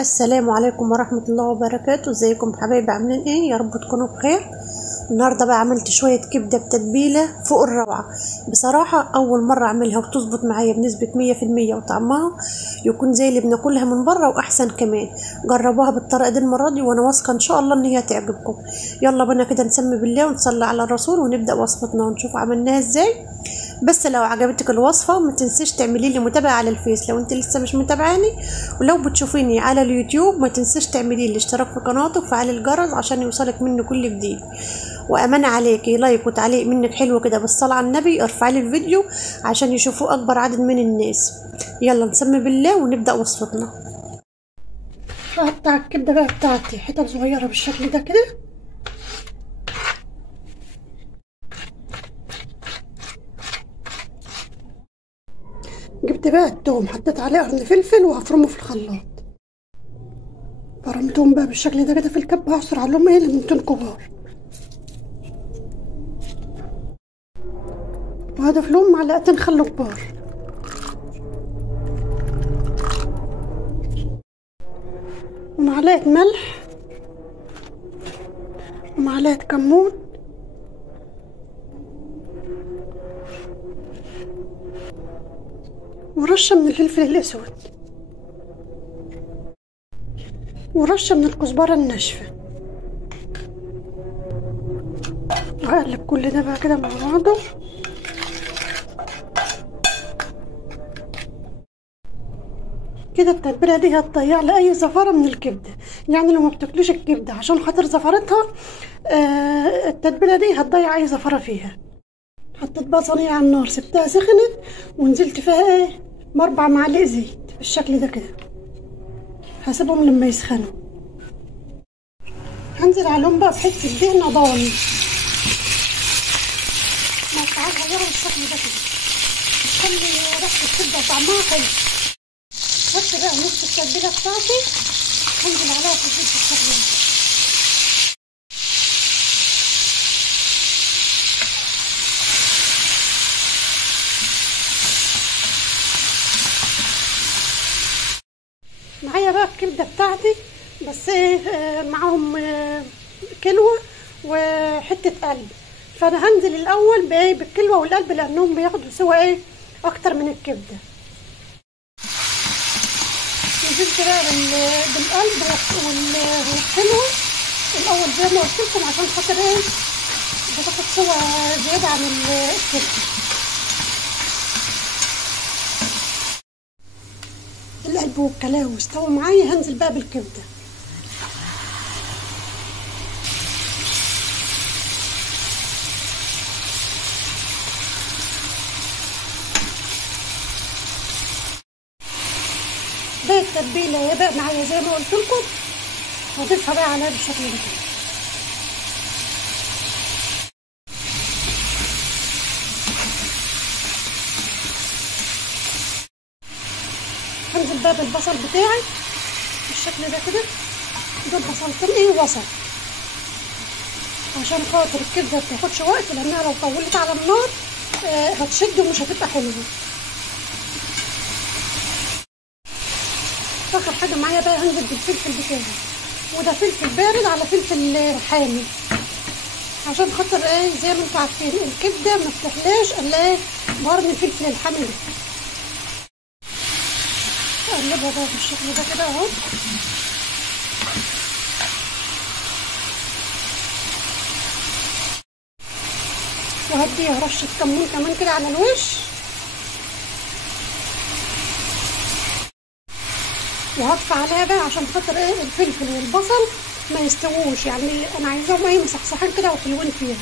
السلام عليكم ورحمة الله وبركاته. ازيكم حبايبي؟ عاملين ايه؟ يا رب تكونوا بخير. النهارده بقى عملت شوية كبدة بتتبيلة فوق الروعة. بصراحة أول مرة أعملها وتظبط معايا بنسبة 100%، وطعمها يكون زي اللي بناكلها من بره وأحسن كمان. جربوها بالطريقة دي المرة دي وأنا واثقة إن شاء الله إن هي تعجبكم. يلا بينا كده نسمي بالله ونصلي على الرسول ونبدأ وصفتنا ونشوف عملناها ازاي. بس لو عجبتك الوصفة ما تنسيش تعملي لي متابعة على الفيس لو انت لسه مش متابعاني، ولو بتشوفيني على اليوتيوب ما تنسيش تعملي لي اشتراك في قناتي وفعلي الجرس عشان يوصلك مني كل جديد. وامانة عليكي لايك وتعليق منك حلو كده بالصلاة على النبي، ارفعي لي الفيديو عشان يشوفوه اكبر عدد من الناس. يلا نسمي بالله ونبدأ وصفتنا. هقطع الكبدة بقى بتاعتي حتت صغيرة بالشكل ده كده. جبت بقى التوم، حطيت عليه قرن فلفل وهفرمه في الخلاط. فرمتهم بقى بالشكل ده كده في الكب، هعصر عليهم ليمونتين كبار، وهضيف لهم معلقتين خل كبار، ومعلقة ملح، ومعلقة كمون، ورشة من الفلفل الأسود، ورشة من الكزبرة الناشفة. وهقلب كل ده بقى كده مع بعضه. كده التتبيله دي هتضيع لي اي زفاره من الكبده، يعني لو ما بتاكلوش الكبده عشان خاطر زفرتها التتبيله دي هتضيع اي زفاره فيها. حطيت بقى صينيه على النار، سبتها سخنت ونزلت فيها ب4 معالق زيت بالشكل ده كده. هسيبهم لما يسخنوا. هنزل عليهم بقى بحته دهنه ضاني مقطعات صغيره بالشكل ده كده، تخلي ريحه الكبده وطعمها حلو. حط بقى نص التتبيله بتاعتي، هنزل عليها في الزيت بالشكل ده. معايا بقى الكبده بتاعتي، بس معاهم كلوه وحته قلب، فانا هنزل الاول بالكلوه والقلب لانهم بياخدوا سوا اكتر من الكبده. نزلت بقى بالقلب والكلوه الاول زي ما قلت لكم عشان خاطر بتاخد سوا زياده عن الكبده. القلب والكلاوي استووا معايا، هنزل بقى بالكبده. بقى التتبيله هي بقى معايا زي ما قلت لكم، هضيفها بقى عليها بالشكل ده كده. هنزل بقى بالبصل بتاعي بالشكل ده كده. دول بصلتين وسط عشان خاطر الكبده متاخدش وقت، لانها لو طولت على النار هتشد ومش هتبقى حلوه. اخر حاجه معايا بقى هنزل بالفلفل بتاعي، وده فلفل بارد على فلفل حامي عشان خاطر زي ما انتوا عارفين الكبده ما بتحلاش الا بقرن الفلفل الحامي ده. اقلبها بقى بالشكل ده كده اهو. وهديها رشه كمون كمان كده على الوش، وهطفي عليها بقى عشان خاطر الفلفل والبصل ما يستووش، يعني انا عايزاهم مسحسحين كده وحلوين فيها.